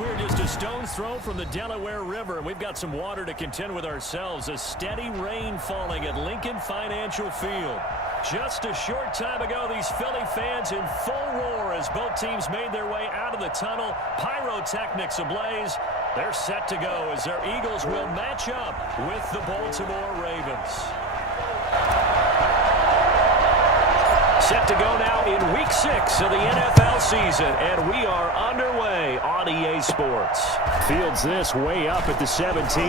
We're just a stone's throw from the Delaware River, and we've got some water to contend with ourselves. A steady rain falling at Lincoln Financial Field. Just a short time ago, these Philly fans in full roar as both teams made their way out of the tunnel. Pyrotechnics ablaze. They're set to go as their Eagles will match up with the Baltimore Ravens. Set to go now in Week 6 of the NFL season, and we are underway on EA Sports. Fields this way up at the 17.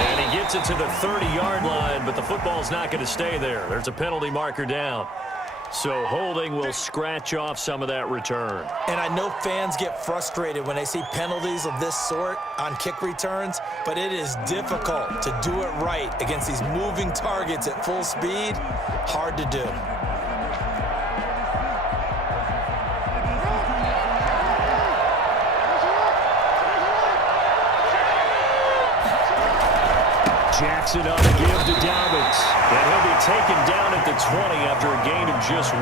And he gets it to the 30-yard line, but the football's not going to stay there. There's a penalty marker down. So holding will scratch off some of that return. And I know fans get frustrated when they see penalties of this sort on kick returns, but it is difficult to do it right against these moving targets at full speed. Hard to do. Jackson on the give to Dobbins. And he'll be taken down at the 20 after a gain of just 1.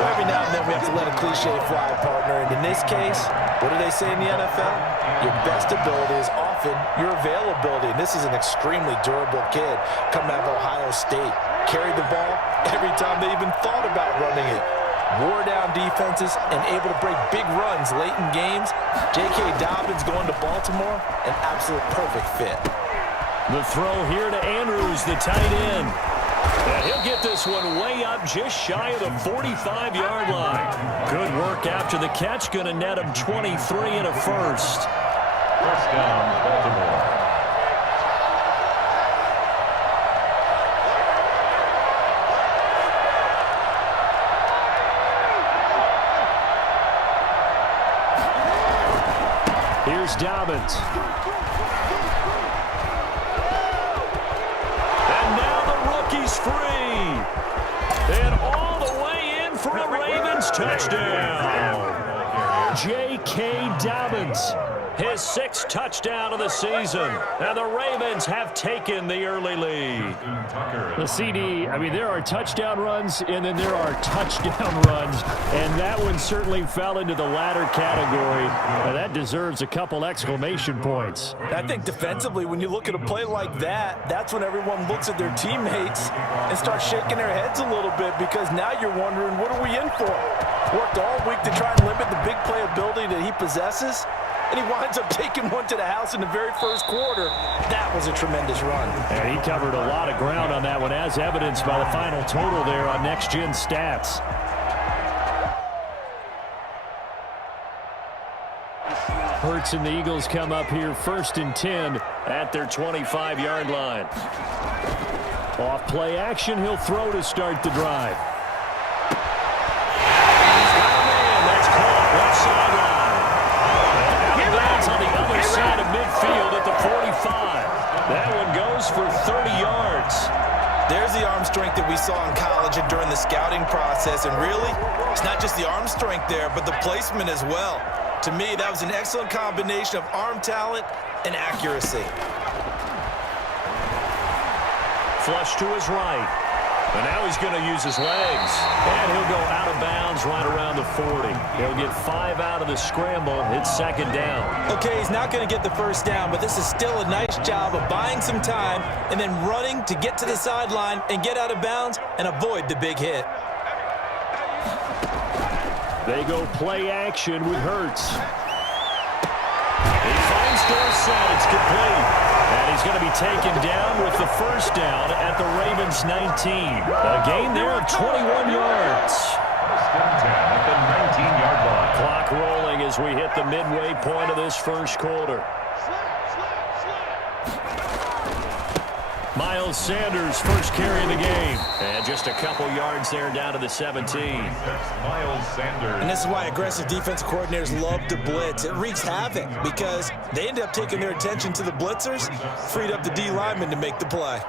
Every now and then we have to let a cliche fly, partner. And in this case, what do they say in the NFL? Your best ability is often your availability. And this is an extremely durable kid coming out of Ohio State. Carried the ball every time they even thought about running it. Wore down defenses and able to break big runs late in games. J.K. Dobbins going to Baltimore, an absolute perfect fit. The throw here to Andrews, the tight end. And he'll get this one way up just shy of the 45-yard line. Good work after the catch. Going to net him 23 and a first. First down, Baltimore. Here's Dobbins. And now the rookie's free. And all the way in for a Ravens touchdown. J.K. Dobbins, his 6th touchdown of the season. And the Ravens have taken the early lead. The CD, I mean, there are touchdown runs, and then there are touchdown runs. And that one certainly fell into the latter category. Now, that deserves a couple exclamation points. I think defensively, when you look at a play like that, that's when everyone looks at their teammates and starts shaking their heads a little bit, because now you're wondering, what are we in for? Worked all week to try and limit the big play ability that he possesses, and he winds up taking one to the house in the very first quarter. That was a tremendous run. And he covered a lot of ground on that one, as evidenced by the final total there on Next Gen Stats. Hurts and the Eagles come up here 1st and 10 at their 25-yard line. Off play action, he'll throw to start the drive. He's got a man. That's caught left sideline. Out of bounds on the other side of midfield at the 45. That one goes for 30 yards. There's the arm strength that we saw in college and during the scouting process. And really, it's not just the arm strength there, but the placement as well. To me, that was an excellent combination of arm talent and accuracy. Flush to his right. And now he's going to use his legs. And he'll go out of bounds right around the 40. He'll get 5 out of the scramble. It's 2nd down. Okay, he's not going to get the first down, but this is still a nice job of buying some time and then running to get to the sideline and get out of bounds and avoid the big hit. They go play action with Hurts. He finds Dorsett. It's complete. And he's going to be taken down with the first down at the Ravens 19. A gain there of 21 yards. First and 10 at the 19-yard line. Clock rolling as we hit the midway point of this first quarter. Miles Sanders first carry of the game. And just a couple yards there down to the 17. Miles Sanders. And this is why aggressive defensive coordinators love to blitz. It wreaks havoc because they end up taking their attention to the blitzers, freed up the D lineman to make the play.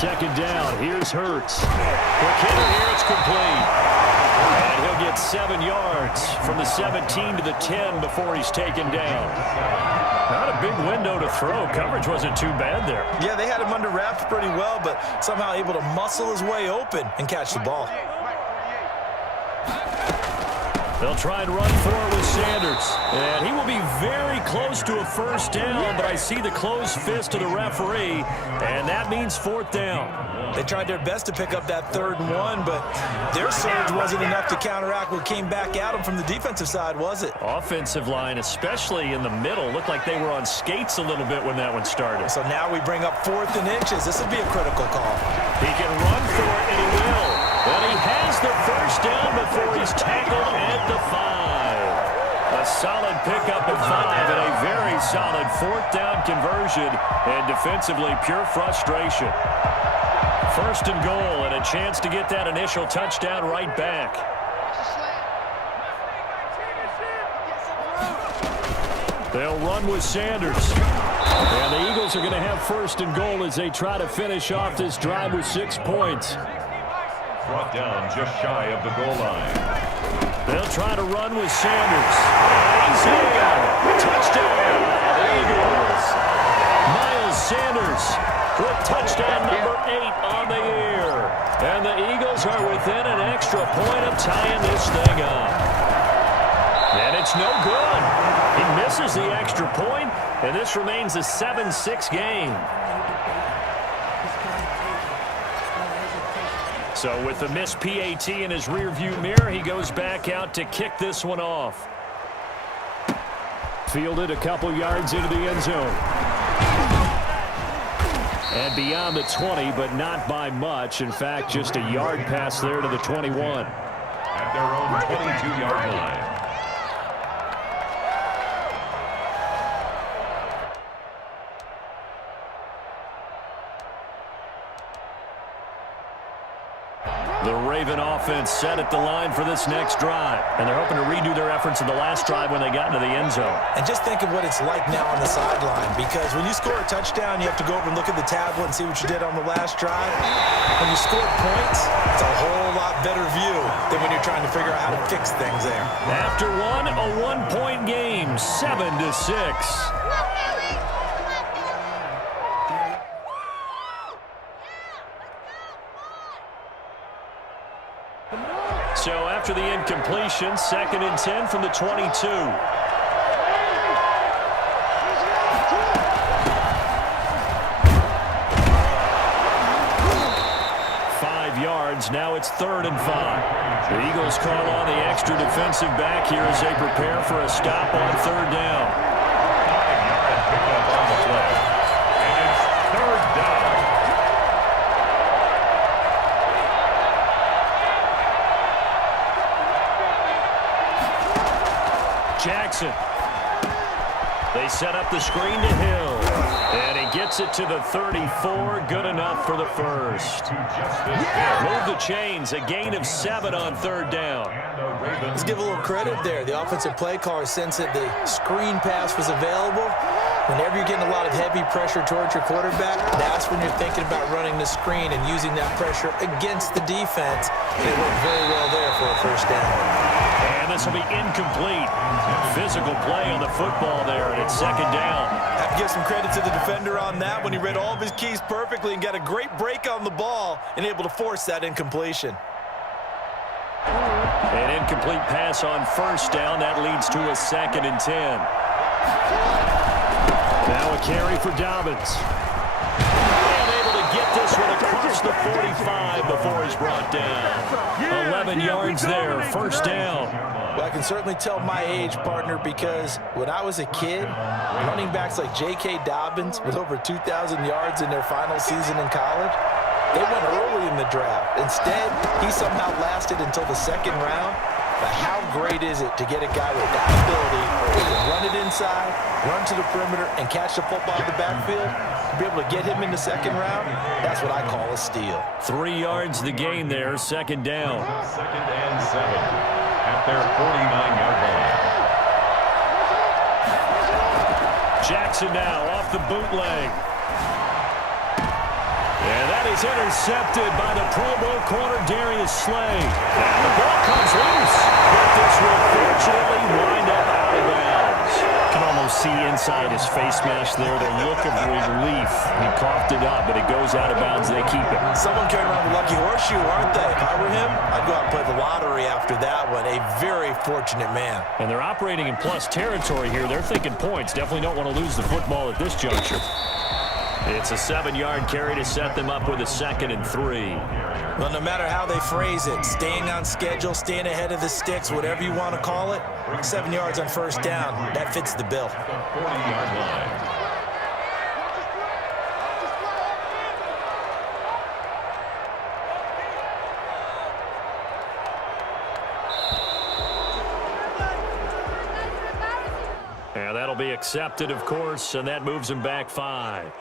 2nd down. Here's Hurts. Quick hitter here. It's complete. And he'll get 7 yards from the 17 to the 10 before he's taken down. Not a big window to throw. Coverage wasn't too bad there. Yeah, they had him under wraps pretty well, but somehow able to muscle his way open and catch the ball. They'll try and run for it with Sanders. And he will be very close to a first down, but I see the closed fist of the referee, and that means fourth down. They tried their best to pick up that 3rd and 1, but their surge wasn't enough to counteract what came back at them from the defensive side, was it? Offensive line, especially in the middle, looked like they were on skates a little bit when that one started. So now we bring up 4th and inches. This would be a critical call. He can run for it, and he will. But he has the first down before he's tackled at the 5. A solid pickup at 5 and a very solid 4th down conversion, and defensively pure frustration. First and goal, and a chance to get that initial touchdown right back. They'll run with Sanders. And the Eagles are going to have first and goal as they try to finish off this drive with 6 points. Brought down just shy of the goal line. They'll try to run with Sanders. He's in. Touchdown, Eagles. Miles Sanders with touchdown number 8 on the year. And the Eagles are within an extra point of tying this thing up. And it's no good. He misses the extra point, and this remains a 7-6 game. So with the missed PAT in his rearview mirror, he goes back out to kick this one off. Fielded a couple yards into the end zone. And beyond the 20, but not by much. In fact, just a yard pass there to the 21. At their own 22-yard line. The Raven offense set at the line for this next drive. And they're hoping to redo their efforts in the last drive when they got into the end zone. And just think of what it's like now on the sideline, because when you score a touchdown, you have to go over and look at the tablet and see what you did on the last drive. When you score points, it's a whole lot better view than when you're trying to figure out how to fix things there. After one, a one-point game, 7-6. So after the incompletion, 2nd and 10 from the 22. 5 yards. Now it's 3rd and 5. The Eagles call on the extra defensive back here as they prepare for a stop on 3rd down. 5-yard pickup on the play. And it's 3rd down. Jackson. They set up the screen to Hill. And he gets it to the 34. Good enough for the first. Move the chains. A gain of 7 on 3rd down. Let's give a little credit there. The offensive play caller sensed that the screen pass was available. Whenever you're getting a lot of heavy pressure towards your quarterback, that's when you're thinking about running the screen and using that pressure against the defense. And it worked very well there for a first down. And this will be incomplete. Physical play on the football there, and it's 2nd down. Have to give some credit to the defender on that when he read all of his keys perfectly and got a great break on the ball and able to force that incompletion. An incomplete pass on 1st down. That leads to a 2nd and 10. Now a carry for Dobbins. And able to get this one across the 45 before he's brought down. 11 yards there, 1st down. Well, I can certainly tell my age, partner, because when I was a kid, running backs like J.K. Dobbins with over 2,000 yards in their final season in college, they went early in the draft. Instead, he somehow lasted until the 2nd round. But how great is it to get a guy with that ability who can run it inside, run to the perimeter, and catch the football in the backfield? To be able to get him in the 2nd round, that's what I call a steal. 3 yards the gain there, 2nd down. 2nd and 7 at their 49-yard line. Jackson now off the bootleg. And that is intercepted by the Pro Bowl corner, Darius Slay. And the ball comes loose, but this will fortunately wind up out of bounds. You can almost see inside his face mask there. The look of relief. He coughed it up, but it goes out of bounds. They keep it. Someone carrying around the lucky horseshoe, aren't they? If I were him, I'd go out and play the lottery after that one. A very fortunate man. And they're operating in plus territory here. They're thinking points. Definitely don't want to lose the football at this juncture. It's a 7-yard carry to set them up with a 2nd and 3. Well, no matter how they phrase it, staying on schedule, staying ahead of the sticks, whatever you want to call it, 7 yards on first down, that fits the bill. 40-yard line. And that'll be accepted, of course, and that moves them back 5.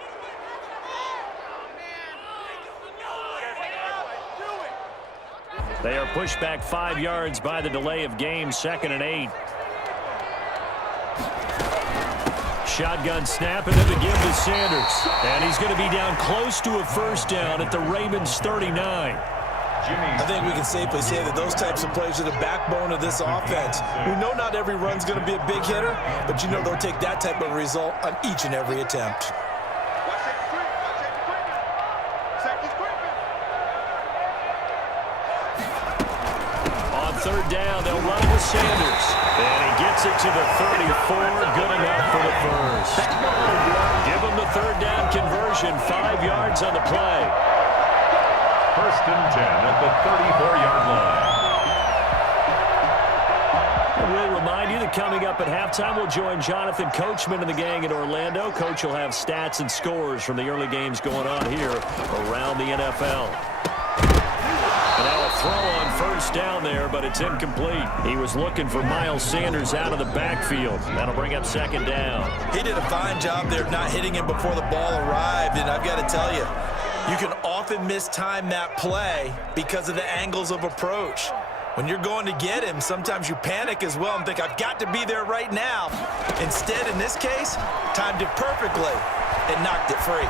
They are pushed back 5 yards by the delay of game, 2nd and 8. Shotgun snap, and then the give to Sanders. And he's going to be down close to a first down at the Ravens 39. I think we can safely say that those types of plays are the backbone of this offense. We know not every run's going to be a big hitter, but you know they'll take that type of result on each and every attempt. On 3rd down, they'll run with Sanders. And he gets it to the 34, good enough for the first. Give him the 3rd down conversion, 5 yards on the play. 1st and 10 at the 34-yard line. We'll remind you that coming up at halftime, we'll join Jonathan Coachman and the gang in Orlando. Coach will have stats and scores from the early games going on here around the NFL. And now a throw on first down there, but it's incomplete. He was looking for Miles Sanders out of the backfield. That'll bring up 2nd down. He did a fine job there of not hitting him before the ball arrived, and I've got to tell you, you can often mistime that play because of the angles of approach. When you're going to get him, sometimes you panic as well and think, I've got to be there right now. Instead, in this case, timed it perfectly and knocked it free.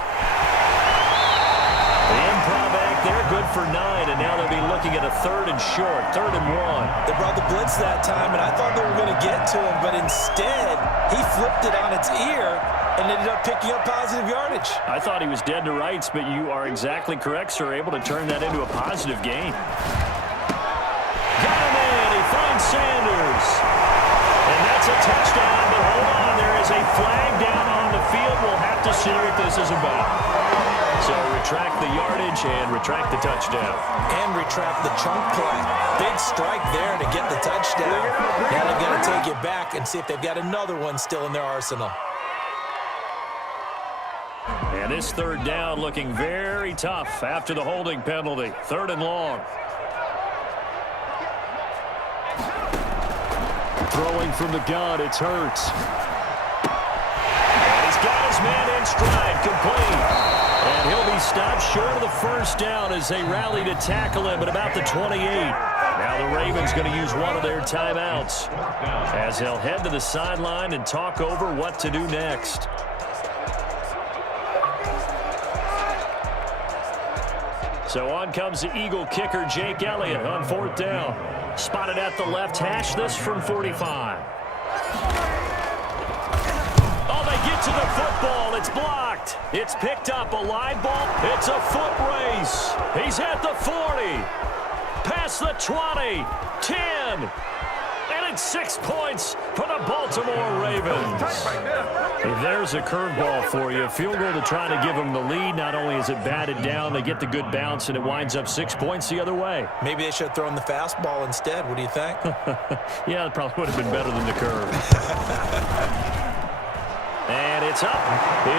The improv act there, good for 9, and now they'll be looking at a 3rd and short, 3rd and 1. They brought the blitz that time, and I thought they were going to get to him, but instead, he flipped it on its ear and ended up picking up positive yardage. I thought he was dead to rights, but you are exactly correct, sir. Able to turn that into a positive gain. Got him in. He finds Sanders. And that's a touchdown, but hold on. There is a flag down on the field. We'll have to see what this is about. So retract the yardage and retract the touchdown. And retract the chunk play. Big strike there to get the touchdown. Now they've got to take it back and see if they've got another one still in their arsenal. And this 3rd down looking very tough after the holding penalty. 3rd and long. Throwing from the gun, it's Hurts. And he's got his man in stride, complete. And he'll be stopped short of the first down as they rally to tackle him at about the 28. Now the Ravens going to use one of their timeouts as they'll head to the sideline and talk over what to do next. So on comes the Eagle kicker, Jake Elliott, on 4th down. Spotted at the left hash, this from 45. Oh, they get to the football. It's blocked. It's picked up. A live ball. It's a foot race. He's at the 40. Past the 20. 10. And it's 6 points for the Baltimore Ravens. There's a curveball for you. Field goal to try to give them the lead. Not only is it batted down, they get the good bounce, and it winds up 6 points the other way. Maybe they should have thrown the fastball instead. What do you think? Yeah, it probably would have been better than the curve. And it's up.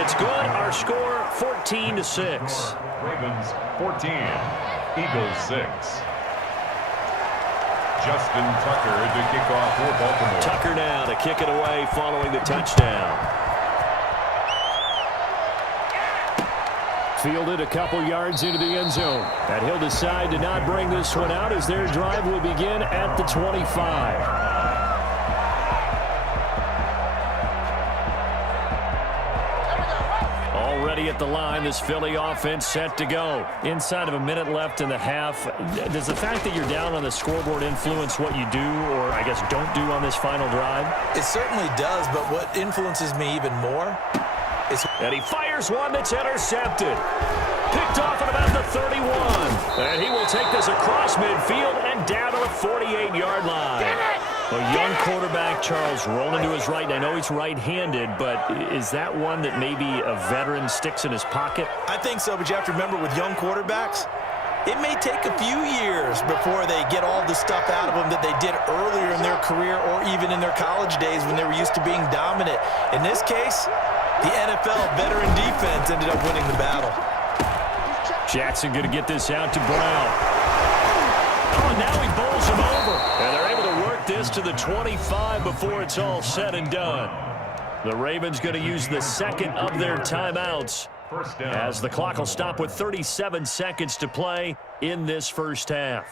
It's good. Our score, 14-6. Ravens 14, Eagles 6. Justin Tucker to kick off for Baltimore. Tucker now to kick it away following the touchdown. Fielded a couple yards into the end zone. And he'll decide to not bring this one out as their drive will begin at the 25. Already at the line, this Philly offense set to go. Inside of a minute left in the half, does the fact that you're down on the scoreboard influence what you do, or I guess don't do on this final drive? It certainly does, but what influences me even more is... And he fires one that's intercepted. Picked off at about the 31. And he will take this across midfield and down to the 48-yard line. A young quarterback, Charles, rolling to his right. And I know he's right-handed, but is that one that maybe a veteran sticks in his pocket? I think so, but you have to remember with young quarterbacks, it may take a few years before they get all the stuff out of them that they did earlier in their career or even in their college days when they were used to being dominant. In this case, the NFL veteran defense ended up winning the battle. Jackson going to get this out to Brown. Oh, now he bowls him over. And they're able to work this to the 25 before it's all said and done. The Ravens going to use the second of their timeouts as the clock will stop with 37 seconds to play in this first half.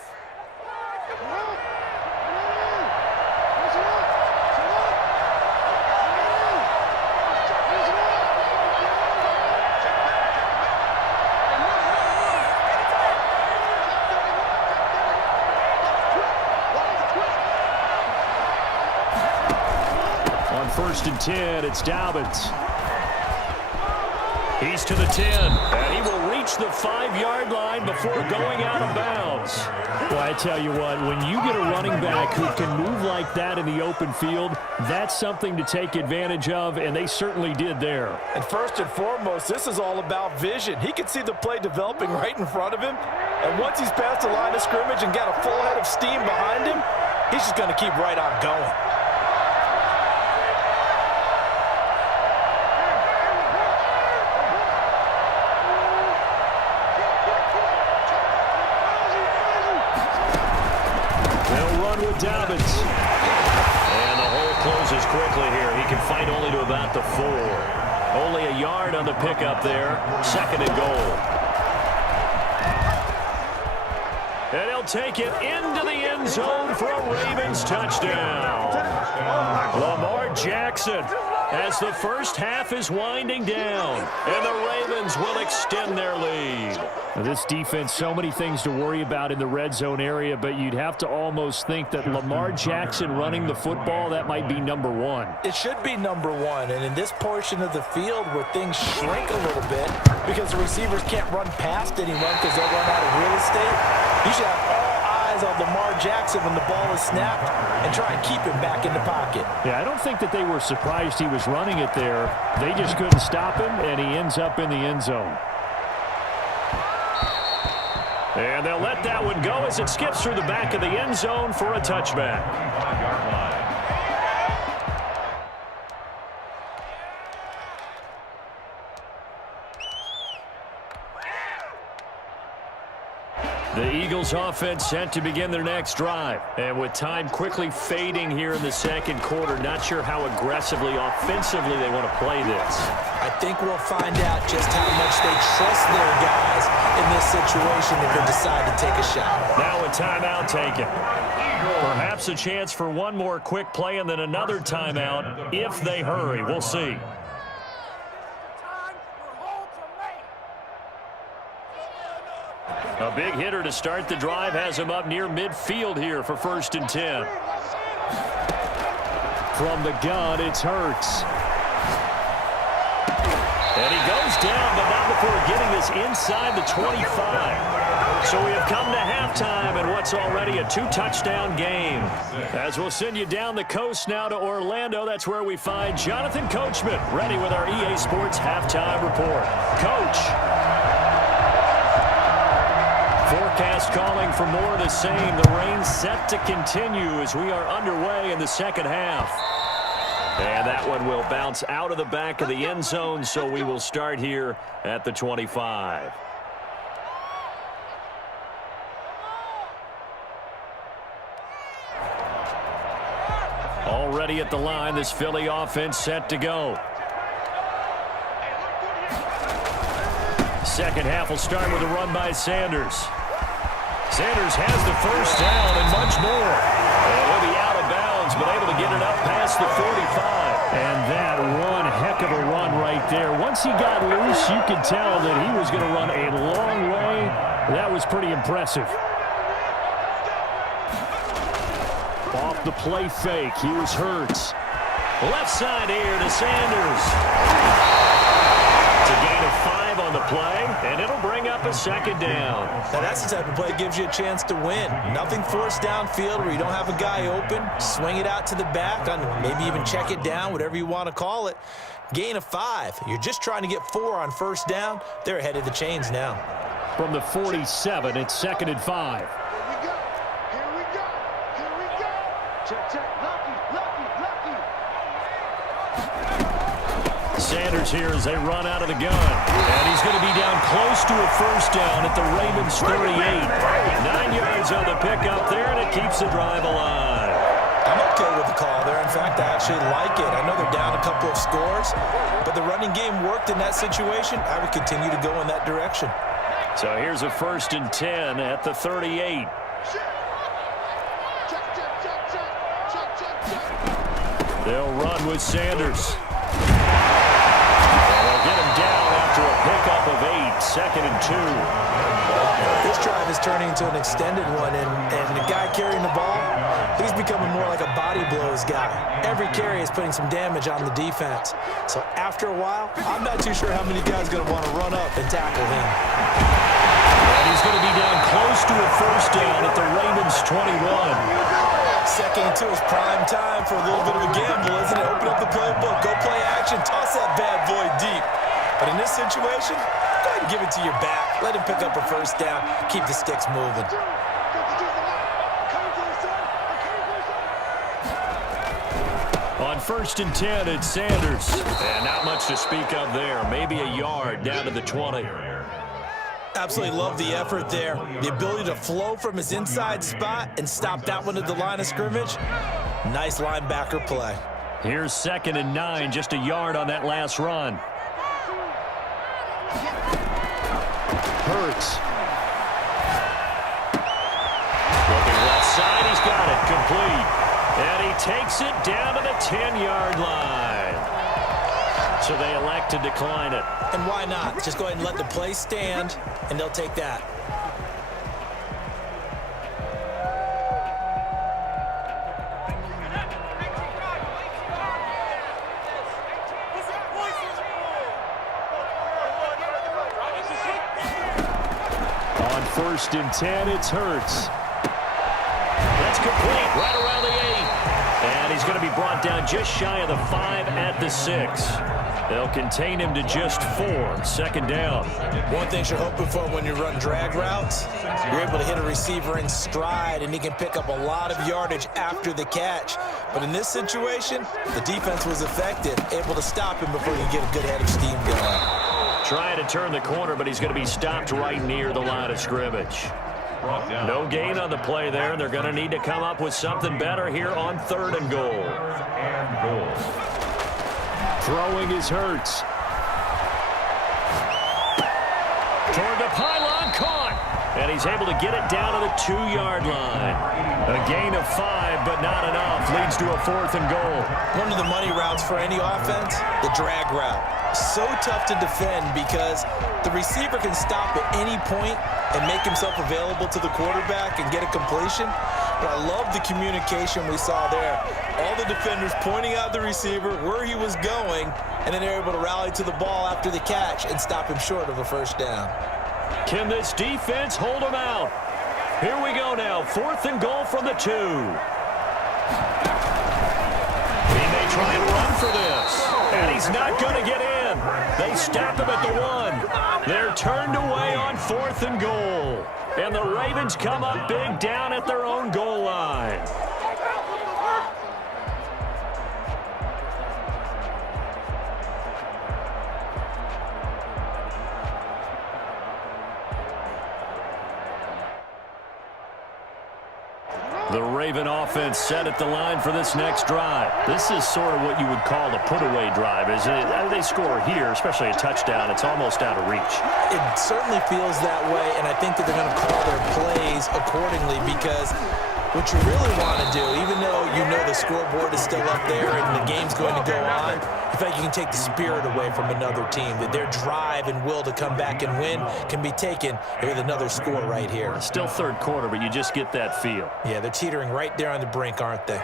First and 10, it's Dobbins. He's to the 10, and he will reach the 5-yard line before going out of bounds. Well, I tell you what, when you get a running back who can move like that in the open field, that's something to take advantage of, and they certainly did there. And first and foremost, this is all about vision. He can see the play developing right in front of him, and once he's past the line of scrimmage and got a full head of steam behind him, he's just going to keep right on going. Dobbins. And the hole closes quickly here. He can fight only to about the 4. Only a yard on the pickup there. Second and goal. And he'll take it into the end zone for a Ravens touchdown. Lamar Jackson, as the first half is winding down, and the Ravens will extend their lead. This defense, so many things to worry about in the red zone area, but you'd have to almost think that Lamar Jackson running the football, that might be number one. It should be number one, and in this portion of the field where things shrink a little bit because the receivers can't run past anyone because they'll run out of real estate, you should have all eyes on Lamar Jackson when the ball is snapped and try and keep him back in the pocket. Yeah, I don't think that they were surprised he was running it there. They just couldn't stop him, and he ends up in the end zone. And they'll let that one go as it skips through the back of the end zone for a touchback. The Eagles offense set to begin their next drive. And with time quickly fading here in the second quarter, not sure how aggressively, offensively they want to play this. I think we'll find out just how much they trust their guys in this situation if they decide to take a shot. Now a timeout taken. Perhaps a chance for one more quick play and then another timeout if they hurry. We'll see. A big hitter to start the drive has him up near midfield here for first and 10. From the gun, it's Hurts. And he goes down, but not before getting this inside the 25. So we have come to halftime in what's already a 2-touchdown game. As we'll send you down the coast now to Orlando, that's where we find Jonathan Coachman, ready with our EA Sports Halftime Report. Coach. Forecast calling for more of the same. The rain set to continue as we are underway in the second half. And that one will bounce out of the back of the end zone, so we will start here at the 25. Already at the line, this Philly offense set to go. Second half will start with a run by Sanders. Sanders has the first down and much more. And he'll be out of bounds, but able to get it up past the 45. And that one heck heck of a run right there. Once he got loose, you could tell that he was going to run a long way. That was pretty impressive. Off the play fake, here's Hurts. Left side here to Sanders. It's a gain of 5 on the play, and it'll bring up a second down. Now that's the type of play that gives you a chance to win. Nothing forced downfield where you don't have a guy open. Swing it out to the back, maybe even check it down, whatever you want to call it. Gain of 5. You're just trying to get 4 on first down. They're ahead of the chains now. From the 47, it's 2nd and 5. Sanders here as they run out of the gun. And he's going to be down close to a first down at the Ravens 38. 9 yards on the pickup there, and it keeps the drive alive. I'm okay with the call there. In fact, I actually like it. I know they're down a couple of scores, but the running game worked in that situation. I would continue to go in that direction. So here's a 1st and 10 at the 38. They'll run with Sanders. They'll get him down after a pickup of 8, 2nd and 2. This drive is turning into an extended one, and the guy carrying the ball, he's becoming more like a body blows guy. Every carry is putting some damage on the defense. So after a while, I'm not too sure how many guys are going to want to run up and tackle him. And he's going to be down close to a first down at the Ravens 21. 2nd and 2 is prime time for a little bit of a gamble, isn't it? Open up the playbook, go play action, toss that bad boy deep. But in this situation, go ahead and give it to your back. Let him pick up a first down. Keep the sticks moving. On 1st and 10, it's Sanders. And not much to speak of there. Maybe a yard down to the 20. Absolutely love the effort there. The ability to flow from his inside spot and stop that one at the line of scrimmage. Nice linebacker play. Here's 2nd and 9, just a yard on that last run. Hurts. Looking left side, he's got it, complete. And he takes it down to the 10-yard line. So they elect to decline it. And why not? Just go ahead and let the play stand, and they'll take that. On 1st and 10, it's Hurts. That's complete, right around the 8. And he's going to be brought down just shy of the 5 at the 6. They'll contain him to just 4, 2nd down. One thing you're hoping for when you run drag routes, you're able to hit a receiver in stride, and he can pick up a lot of yardage after the catch. But in this situation, the defense was effective, able to stop him before he get a good head of steam going. Trying to turn the corner, but he's going to be stopped right near the line of scrimmage. No gain on the play there. They're going to need to come up with something better here on 3rd and goal. Throwing is Hurts. Toward the pylon, caught. And he's able to get it down to the 2-yard line. A gain of 5, but not enough. Leads to a 4th and goal. One of the money routes for any offense, the drag route. So tough to defend because the receiver can stop at any point and make himself available to the quarterback and get a completion. But I love the communication we saw there. All the defenders pointing out the receiver, where he was going, and then they're able to rally to the ball after the catch and stop him short of a first down. Can this defense hold him out? Here we go now, 4th and goal from the 2. He may try and run for this, and he's not going to get in. They stop him at the 1. They're turned away on 4th and goal. And the Ravens come up big down at their own goal line. The Raven offense set at the line for this next drive. This is sort of what you would call a put-away drive, isn't it? They score here, especially a touchdown. It's almost out of reach. It certainly feels that way, and I think that they're going to call their plays accordingly because What you really want to do, even though you know the scoreboard is still up there and the game's going to go on, I feel like you can take the spirit away from another team, that their drive and will to come back and win can be taken with another score right here. Still third quarter, but you just get that feel. Yeah, they're teetering right there on the brink, aren't they?